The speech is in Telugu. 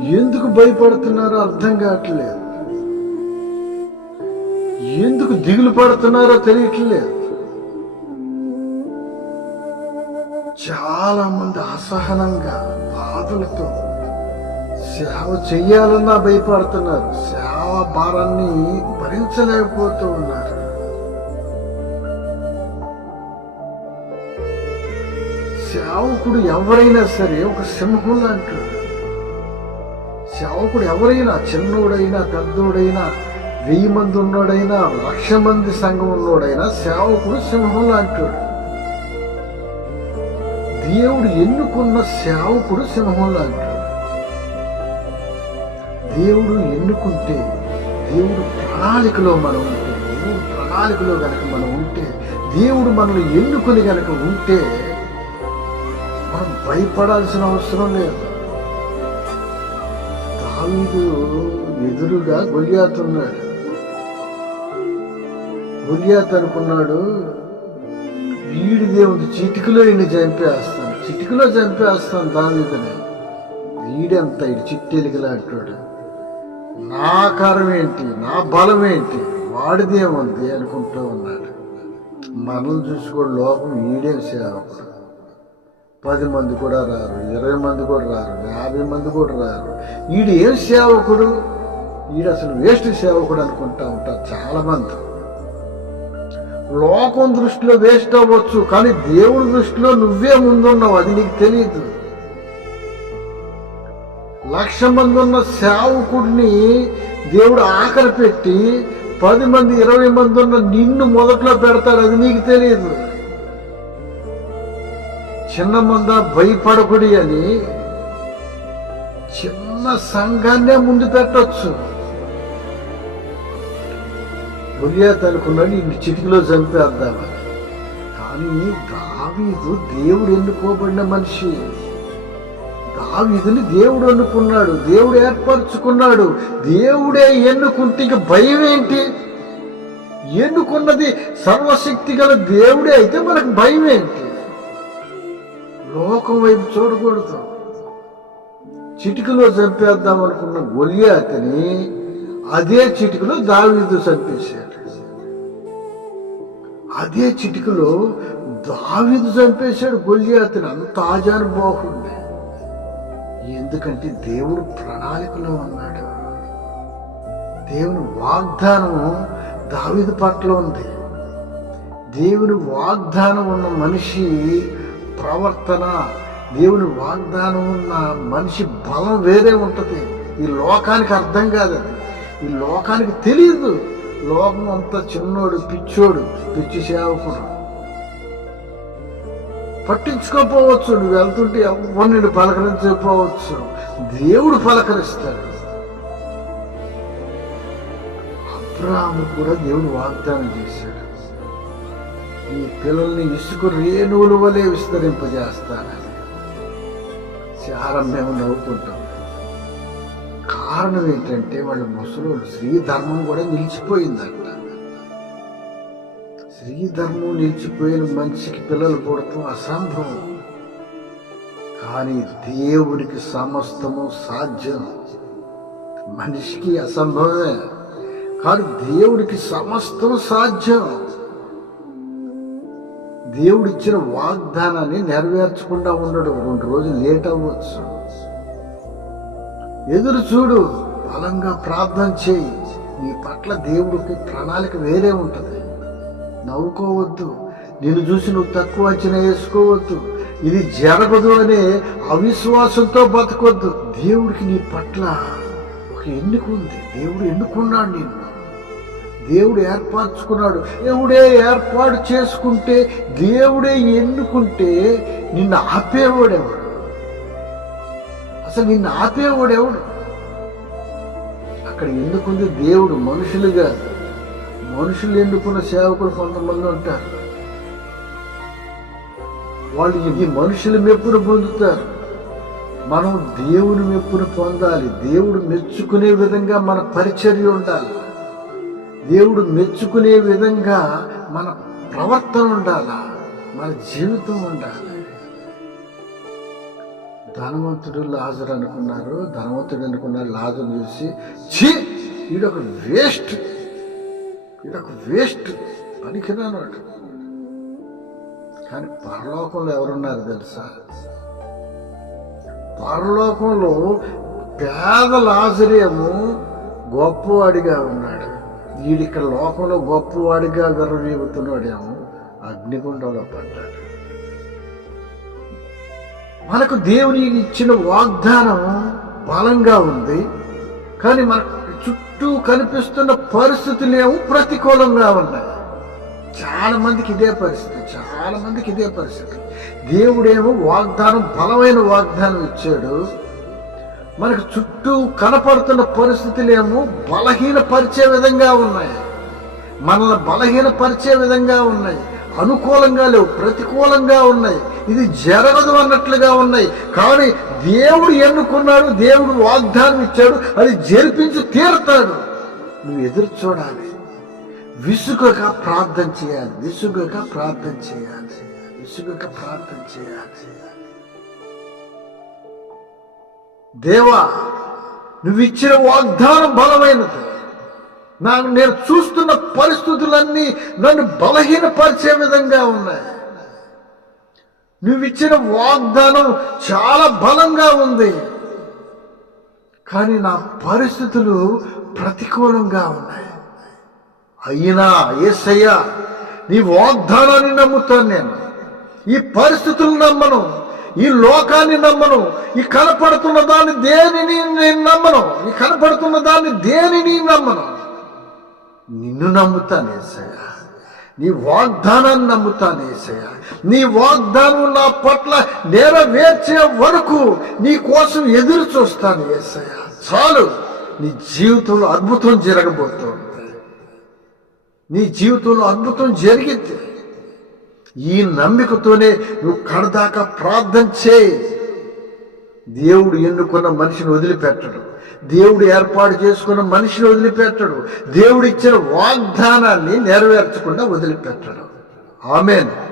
ఎందుకు భయపడుతున్నారో అర్థం కావట్లేదు. ఎందుకు దిగులు పడుతున్నారో తెలియట్లేదు. చాలా మంది అసహనంగా బాధలతో సేవ చెయ్యాలన్నా భయపడుతున్నారు. సేవ భారాన్ని భరించలేకపోతూ ఉన్నారు. సేవకుడు ఎవరైనా సరే ఒక సింహం లాంటాడు సేవకుడు ఎవరైనా చిన్నోడైనా పెద్దోడైనా వెయ్యి మంది ఉన్నోడైనా లక్ష మంది సంఘం ఉన్నోడైనా సేవకుడు సింహం లాంటివాడు. దేవుడు ఎన్నుకున్న సేవకుడు సింహం లాంటివాడు. దేవుడు ఎన్నుకుంటే దేవుడు ప్రణాళికలో మనం ఉంటే దేవుడు ప్రణాళికలో కనుక మనం ఉంటే దేవుడు మనల్ని ఎన్నుకుని కనుక ఉంటే మనం భయపడాల్సిన అవసరం లేదు. దావీదు ఎదురుగా గొలియాతున్నాడు గొలియాత్ అనుకున్నాడు వీడి దేవుడు చిటికలో ఇన్ని చంపేస్తాను చిటికలో చంపేస్తాను దావీదుని వీడెంత ఇటు చిట్టెలికలాంటాడు నా కారం ఏంటి? నా బలం ఏంటి? వాడిదేముంది అనుకుంటూ ఉన్నాడు. మనం చూసుకోడు లోపం వీడేం సేవకుడు? పది మంది కూడా రారు ఇరవై మంది కూడా రారు యాభై మంది కూడా రారు. ఈడు ఏం సేవకుడు? ఈడు అసలు వేస్ట్ సేవకుడు అనుకుంటా ఉంటారు చాలా మంది లోకం దృష్టిలో వేస్ట్ అవ్వచ్చు కానీ దేవుడి దృష్టిలో నువ్వే ముందున్నావు అది నీకు తెలియదు లక్ష మంది ఉన్న సేవకుడిని దేవుడు ఆఖరి పెట్టి పది మంది ఇరవై మంది ఉన్న నిన్ను మొదట్లో పెడతాడు అది నీకు తెలియదు చిన్న ముంద భయపడకుడి అని చిన్న సంఘాన్నే ముందు పెట్టచ్చు. గురియాత్ అనుకున్నాడు ఇంటి చిటికలో చంపేద్దామని. కానీ దావీదు దేవుడు ఎన్నుకోబడిన మనిషి. దావీదుని దేవుడు ఎన్నుకున్నాడు దేవుడు ఏర్పరచుకున్నాడు దేవుడే ఎన్నుకుంటే ఇక భయం ఏంటి ఎన్నుకున్నది సర్వశక్తి గల దేవుడే అయితే మనకు భయం ఏంటి లోకం వైపు చూడకూడదు. చిటికలో చంపేద్దాం అనుకున్న గొలియాతని అదే చిటికలో దావీదు చంపేశాడు. అదే చిటికలో దావీదు చంపేశాడు గొలియాతని అంత ఆజానుబాహుండే ఎందుకంటే దేవుడు ప్రణాళికలో ఉన్నాడు. దేవుని వాగ్దానం దావిది పట్ల ఉంది. దేవుని వాగ్దానం ఉన్న మనిషి ప్రవర్తన దేవుని వాగ్దానం ఉన్న మనిషి బలం వేరే ఉంటుంది. ఈ లోకానికి అర్థం కాదు అది. ఈ లోకానికి తెలియదు. లోకం అంతా చిన్నోడు పిచ్చోడు పిచ్చి సేవకుడు. పట్టించుకోపోవచ్చు. నువ్వు వెళ్తుంటే ఎవరిని పలకరించకపోవచ్చు దేవుడు పలకరిస్తాడు. అబ్రాహ్ము కూడా దేవుడు వాగ్దానం చేశాడు. ఈ పిల్లల్ని ఇసుక రేణువుల వలె విస్తరింపజేస్తానని. చాలా మేము నవ్వుకుంటాం. కారణం ఏంటంటే వాళ్ళ ముసలు స్త్రీ ధర్మం కూడా నిలిచిపోయిందంట. స్త్రీ ధర్మం నిలిచిపోయిన మనిషికి పిల్లలు పుడటం అసంభవం. కానీ దేవుడికి సమస్తము సాధ్యం. మనిషికి అసంభవమే. కానీ దేవుడికి సమస్తం సాధ్యం. దేవుడు ఇచ్చిన వాగ్దానాన్ని నెరవేర్చకుండా ఉండడు. రెండు రోజులు లేట్ అవ్వచ్చు. ఎదురు చూడు బలంగా ప్రార్థన చేయి. నీ పట్ల దేవుడికి ప్రణాళిక వేరే ఉంటుంది. నవ్వుకోవద్దు. నిన్ను చూసి నువ్వు తక్కువ అంచనా వేసుకోవద్దు. ఇది జరగదు అనే అవిశ్వాసంతో బతకొద్దు. దేవుడికి నీ పట్ల ఒక ఎన్నిక ఉంది. దేవుడు ఎన్నుకున్నాడు నిన్ను. దేవుడు ఏర్పరచుకున్నాడు. దేవుడే ఏర్పాటు చేసుకుంటే దేవుడే ఎన్నుకుంటే నిన్ను ఆపేవాడెవడు? అసలు నిన్ను ఆపేవాడెవడు? అక్కడ ఎందుకుంది దేవుడు మనుషులుగా? మనుషులు ఎన్నుకున్న సేవకులు కొంతమంది ఉంటారు. వాళ్ళు ఈ మనుషుల మెప్పును పొందుతారు. మనం దేవుని మెప్పును పొందాలి. దేవుడు మెచ్చుకునే విధంగా మన పరిచర్య ఉండాలి. దేవుడు మెచ్చుకునే విధంగా మన ప్రవర్తన ఉండాలా? మన జీవితం ఉండాలి? ధనవంతుడు లాజర్ అనుకున్నారు. ధనవంతుడు అనుకున్నారు లాజర్ చూసి ఛీ! ఈడొక వేస్ట్. ఈడొక వేస్ట్. పనికిరానాడు కానీ పరలోకంలో ఎవరున్నారు తెలుసా? పరలోకంలో పేద లాజరేమో గొప్పవాడిగా ఉన్నాడు. వీడిక్కడ లోకంలో గొప్పవాడిగా విర్రవీగుతున్నాడేమో అగ్నిగుండంలో పడ్డాడు. మనకు దేవుని ఇచ్చిన వాగ్దానం బలంగా ఉంది కానీ మన చుట్టూ కనిపిస్తున్న పరిస్థితులేమో ప్రతికూలంగా ఉన్నాయి. చాలా మందికి ఇదే పరిస్థితి చాలా మందికి ఇదే పరిస్థితి. దేవుడేమో వాగ్దానం బలమైన వాగ్దానం ఇచ్చాడు. మనకు చుట్టూ కనపడుతున్న పరిస్థితులేమో బలహీనపరిచే విధంగా ఉన్నాయి. మనల్ని బలహీనపరిచే విధంగా ఉన్నాయి. అనుకూలంగా లేవు ప్రతికూలంగా ఉన్నాయి. ఇది జరగదు అన్నట్లుగా ఉన్నాయి. కానీ దేవుడు ఎన్నుకున్నాడు దేవుడు వాగ్దానం ఇచ్చాడు అది జరిపించి తీరుతాడు. నువ్వు ఎదురు చూడాలి. విసుగక ప్రార్థన చేయాలి. విసుగక ప్రార్థన చేయాలి. విసుగక ప్రార్థన చేయాలి. దేవా నువ్విచ్చిన వాగ్దానం బలమైనది. నాకు నేను చూస్తున్న పరిస్థితులన్నీ నన్ను బలహీనపరిచే విధంగా ఉన్నాయి. నువ్వు ఇచ్చిన వాగ్దానం చాలా బలంగా ఉంది. కానీ నా పరిస్థితులు ప్రతికూలంగా ఉన్నాయి. అయినా ఏసయ్యా నీ వాగ్దానాన్ని నమ్ముతాను నేను. ఈ పరిస్థితులు నమ్మను. ఈ లోకాన్ని నమ్మను. ఈ కనపడుతున్న దాన్ని దేనిని నేను నమ్మను? ఈ కనపడుతున్న దాన్ని దేనిని నమ్మను? నిన్ను నమ్ముతాను ఏసయ్యా నీ వాగ్దానాన్ని నమ్ముతాను ఏసయ్యా నీ వాగ్దానం నా పట్ల నెరవేర్చే వరకు నీ కోసం ఎదురు చూస్తాను ఏసయ్యా చాలు. నీ జీవితంలో అద్భుతం జరగబోతోంది. నీ జీవితంలో అద్భుతం జరిగింది ఈ నమ్మికతోనే నువ్వు కడదాకా ప్రార్థన చేయి. దేవుడు ఎన్నుకున్న మనిషిని వదిలిపెట్టడు. దేవుడు ఏర్పాటు చేసుకున్న మనిషిని వదిలిపెట్టడు. దేవుడిచ్చిన వాగ్దానాన్ని నెరవేర్చకుండా వదిలిపెట్టడు. ఆమెను.